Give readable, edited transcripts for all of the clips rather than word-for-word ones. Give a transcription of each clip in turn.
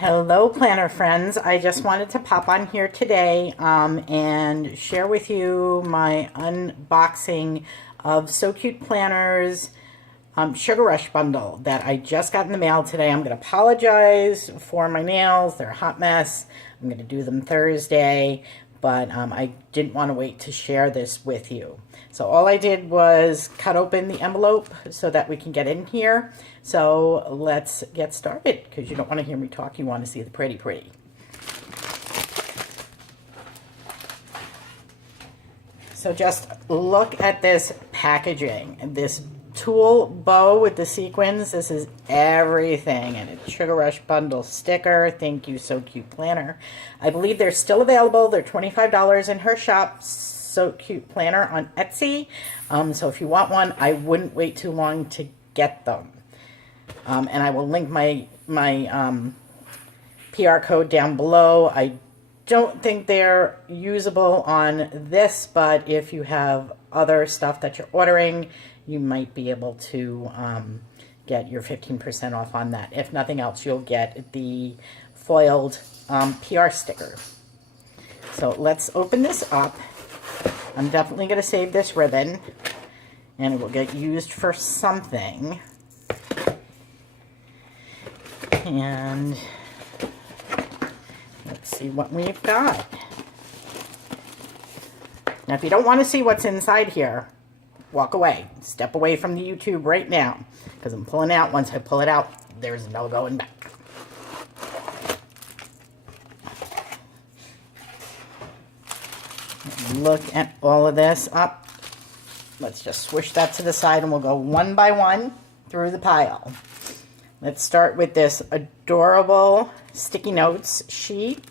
Hello, planner friends. I just wanted to pop on here today and share with you my unboxing of So Cute Planners Sugar Rush bundle that I just got in the mail today. I'm going to apologize for my nails. They're a hot mess. I'm going to do them Thursday, but I didn't want to wait to share this with you. So all I did was cut open the envelope so that we can get in here. So let's get started, because you don't want to hear me talk. You want to see the pretty. So just look at this packaging. This tulle bow with the sequins. This is everything. And a Sugar Rush bundle sticker. Thank you, So Cute Planner. I believe they're still available. They're $25 in her shop, So Cute Planner on Etsy. So if you want one, I wouldn't wait too long to get them. And I will link my PR code down below. I don't think they're usable on this, but if you have other stuff that you're ordering, you might be able to get your 15% off on that. If nothing else, you'll get the foiled PR sticker. So let's open this up. I'm definitely going to save this ribbon, and it will get used for something. And let's see what we've got. Now, if you don't want to see what's inside here, walk away. Step away from the YouTube right now, because I'm pulling out. Once I pull it out, there's no going back. Look at all of this up. Let's just swish that to the side, and we'll go one by one through the pile. Let's start with this adorable sticky notes sheet.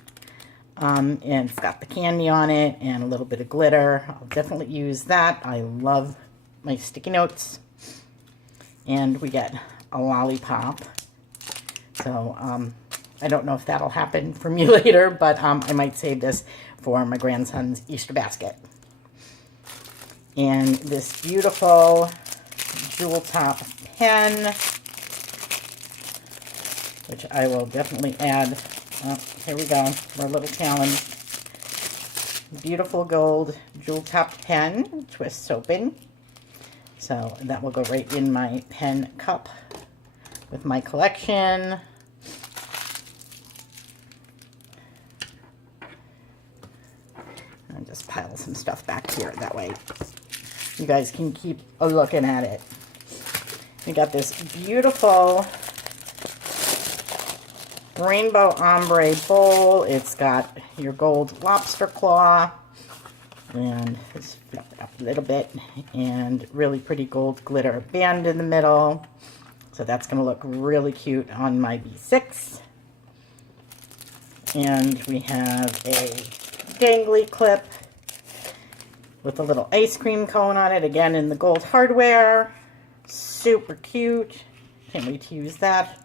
And it's got the candy on it and a little bit of glitter. I'll definitely use that. I love my sticky notes. And we get a lollipop. So I don't know if that'll happen for me later, but I might save this for my grandson's Easter basket. And this beautiful jewel top pen, which I will definitely add. Oh, here we go, our little challenge. Beautiful gold jewel top pen, twists open. So that will go right in my pen cup with my collection. And just pile some stuff back here, that way you guys can keep a looking at it. We got this beautiful rainbow ombre bowl. It's got your gold lobster claw, and let's flip it up a little bit, and really pretty gold glitter band in the middle. So that's going to look really cute on my B6. And we have a dangly clip with a little ice cream cone on it, again in the gold hardware. Super cute. Can't wait to use that.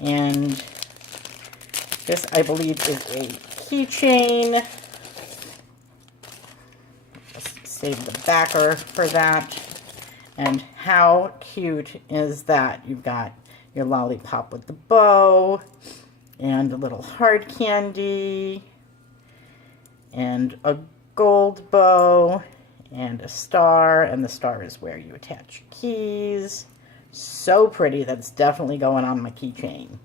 And this, I believe, is a keychain. Just save the backer for that. And how cute is that? You've got your lollipop with the bow, and a little hard candy, and a gold bow, and a star, and the star is where you attach your keys. So pretty. That's definitely going on my keychain.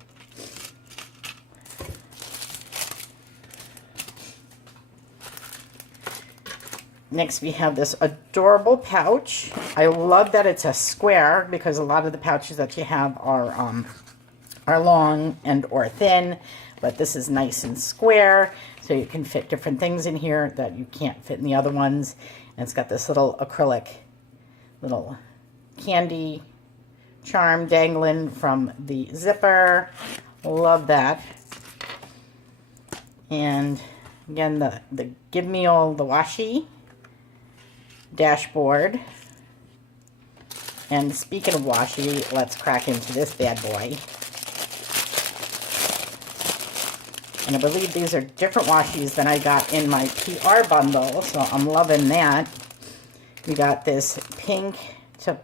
Next, we have this adorable pouch. I love that it's a square, because a lot of the pouches that you have are long and or thin, but this is nice and square, so you can fit different things in here that you can't fit in the other ones. And it's got this little acrylic little candy charm dangling from the zipper. Love that. And again, the Give Me All the Washi dashboard. And speaking of washi, let's crack into this bad boy. And I believe these are different washis than I got in my PR bundle, so I'm loving that. We got this pink to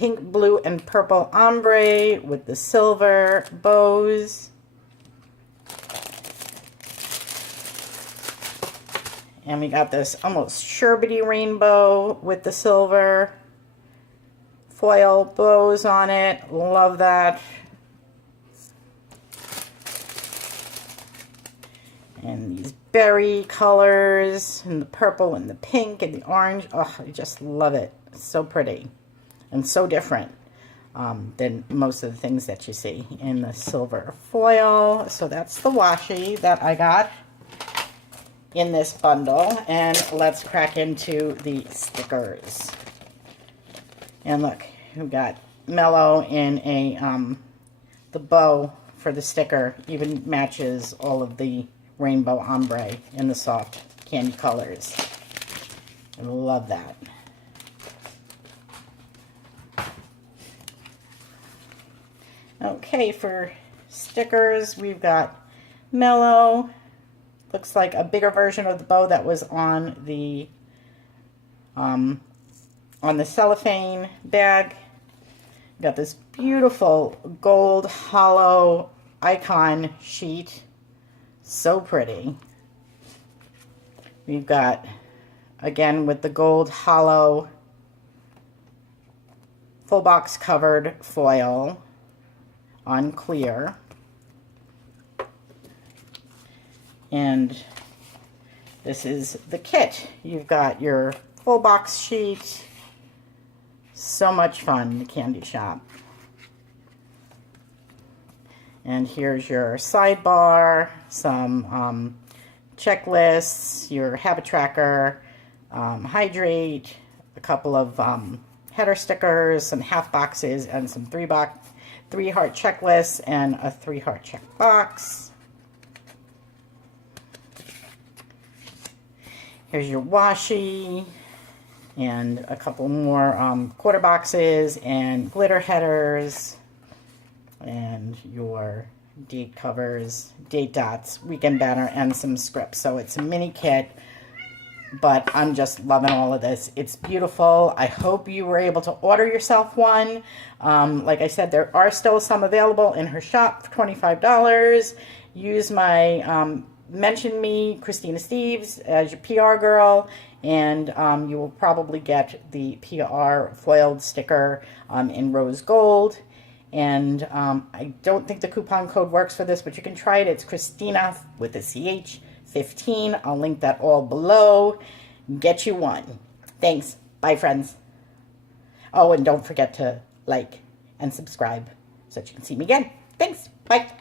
pink, blue, and purple ombre with the silver bows. And we got this almost sherbety rainbow with the silver foil bows on it. Love that. And these berry colors, and the purple and the pink and the orange. Oh, I just love it. It's so pretty and so different than most of the things that you see in the silver foil. So that's the washi that I got in this bundle. And let's crack into the stickers. And look, we got Mellow in a, the bow for the sticker even matches all of the rainbow ombre in the soft candy colors. I love that. Okay, for stickers, we've got Mellow. Looks like a bigger version of the bow that was on the cellophane bag. Got this beautiful gold hollow icon sheet. So pretty. We've got, again, with the gold hollow full box covered foil on clear. And this is the kit. You've got your full box sheet. So much fun, the candy shop. And here's your sidebar, some checklists, your habit tracker, hydrate, a couple of header stickers, some half boxes, and some 3-heart checklists, and a 3-heart check box. Here's your washi, and a couple more quarter boxes, and glitter headers, and your date covers, date dots, weekend banner, and some scripts. So it's a mini kit, but I'm just loving all of this. It's beautiful. I hope you were able to order yourself one. Like I said, there are still some available in her shop for $25. Use my mention me, Christina Steves, as your PR girl, and you will probably get the PR foiled sticker in rose gold. And I don't think the coupon code works for this, but you can try it. It's Christina with a CH 15. I'll link that all below. Get you one. Thanks. Bye, friends. Oh, and don't forget to like and subscribe so that you can see me again. Thanks. Bye.